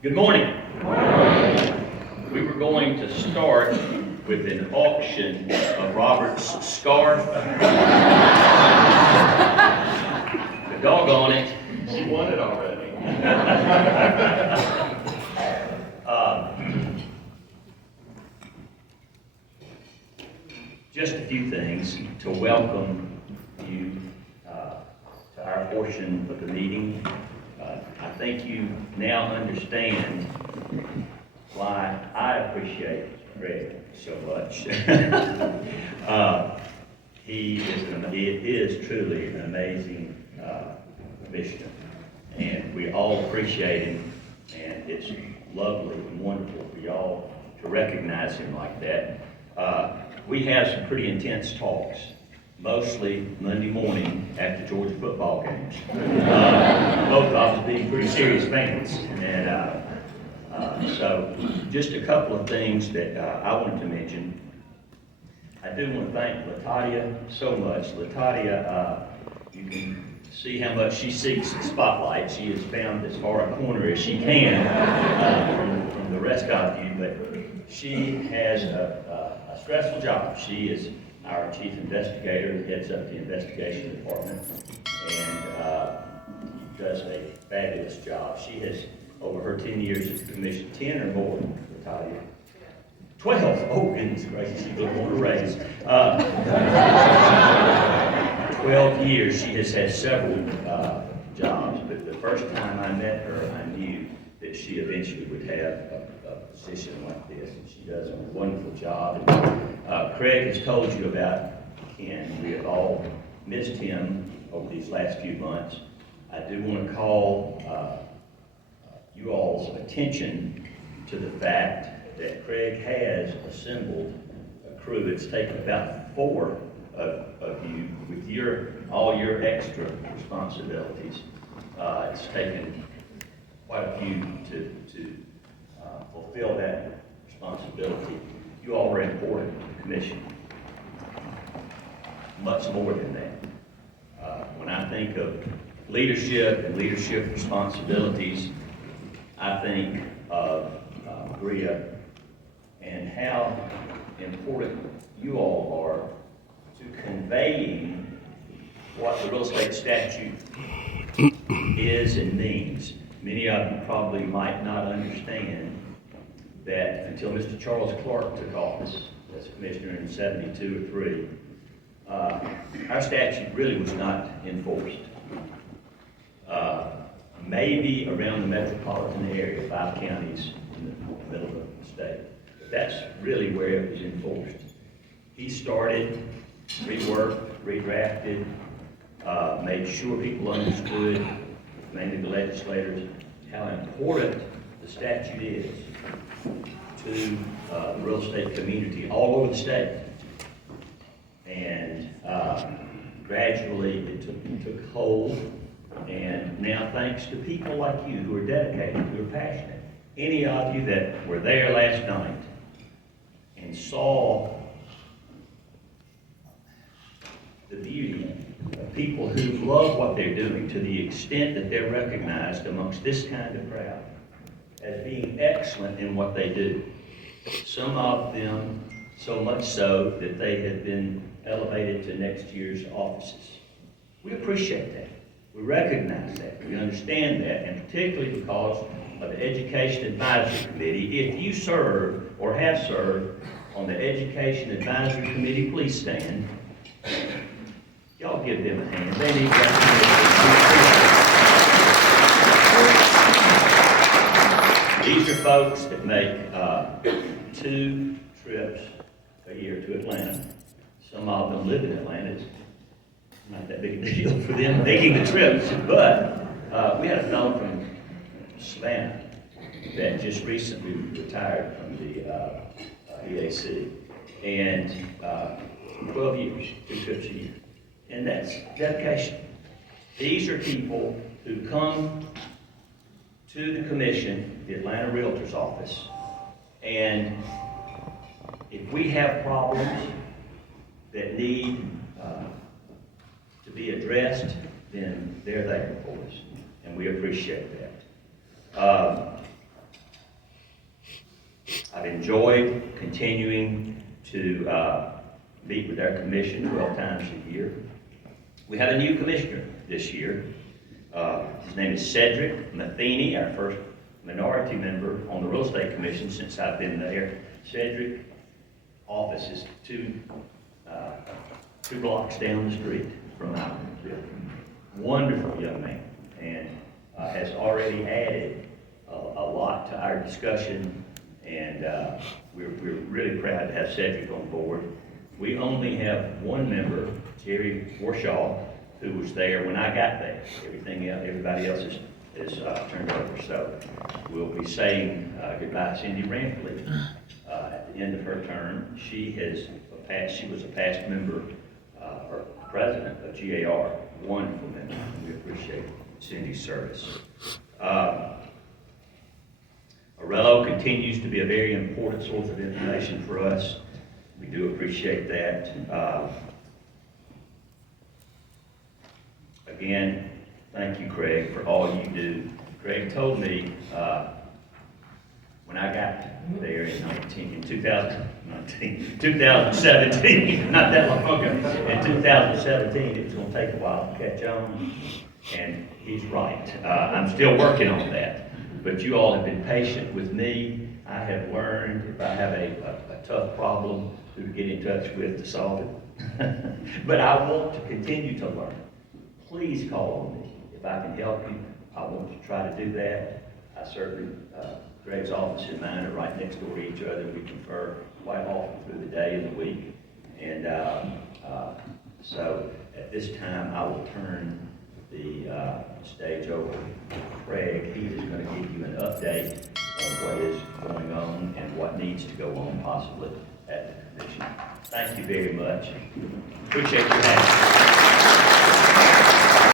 Good morning. Good morning. We were going to start with an auction of Robert's scarf. But doggone it, she won it already. Just a few things to welcome you to our portion of the meeting. I think you now understand why I appreciate GREC so much. It is truly an amazing commissioner, and we all appreciate him, and it's lovely and wonderful for y'all to recognize him like that. We have some pretty intense talks, mostly Monday morning after Georgia football games. Both of us being pretty serious fans. And so just a couple of things that I wanted to mention. I do want to thank LaTadia so much. LaTadia, you can see how much she seeks the spotlight. She has found as far a corner as she can from the rest of you, but she has a stressful job. She is our chief investigator and heads up the investigation department, and does a fabulous job. She has, over her 10 years at the commission, 10 or more, Natalia. 12, oh goodness gracious, she took one to raise. 12 years, she has had several jobs, but the first time I met her, I knew that she eventually would have a position like this, and she does a wonderful job. And, Craig has told you about Ken. We have all missed him over these last few months. I do want to call you all's attention to the fact that Craig has assembled a crew. It's taken about 4 of you with all your extra responsibilities. It's taken quite a few to fulfill that responsibility. You all are important to the commission. Much more than that. When I think of leadership and leadership responsibilities, I think of GREEA and how important you all are to conveying what the real estate statute is and means. Many of you probably might not understand that until Mr. Charles Clark took office as commissioner in 72 or 3, our statute really was not enforced. Maybe around the metropolitan area, 5 counties in the middle of the state. But that's really where it was enforced. He started, reworked, redrafted, made sure people understood, mainly the legislators, how important the statute is to the real estate community all over the state. And gradually it took hold. And now, thanks to people like you who are dedicated, who are passionate, any of you that were there last night and saw the beauty of people who love what they're doing to the extent that they're recognized amongst this kind of crowd as being excellent in what they do. Some of them so much so that they have been elevated to next year's offices. We appreciate that. We recognize that, we understand that, and particularly because of the Education Advisory Committee. If you serve or have served on the Education Advisory Committee, please stand. Y'all give them a hand. They need recognition. These are folks that make 2 trips a year to Atlanta. Some of them live in Atlanta. It's not that big a deal for them making the trips, but we had a fellow from Savannah that just recently retired from the EAC, and 12 years, 2 trips a year, and that's dedication. These are people who come to the commission, the Atlanta Realtor's office, and if we have problems that need to be addressed, then they're there for us, and we appreciate that. I've enjoyed continuing to meet with our commission 12 times a year. We have a new commissioner this year. His name is Cedric Matheny, our first minority member on the Real Estate Commission since I've been there. Cedric office is two blocks down the street from our building. Wonderful young man, and has already added a lot to our discussion, and we're really proud to have Cedric on board. We only have one member, Jerry Warshaw, who was there when I got there. Everybody else is turned over. So we'll be saying goodbye to Cindy Rampley at the end of her term. She was a past member or president of GAR. Wonderful member. We appreciate Cindy's service. Arello continues to be a very important source of information for us. We do appreciate that. Again, thank you, Craig, for all you do. Craig told me when I got there in 2017, not that long ago, in 2017, it was going to take a while to catch on, and he's right. I'm still working on that, but you all have been patient with me. I have learned if I have a tough problem, who to get in touch with to solve it. But I want to continue to learn. Please call on me. If I can help you, I want to try to do that. I certainly, Greg's office and mine are right next door to each other. We confer quite often through the day and the week. And so at this time, I will turn the stage over to Craig. He is going to give you an update on what is going on and what needs to go on possibly at the commission. Thank you very much. Appreciate your having me.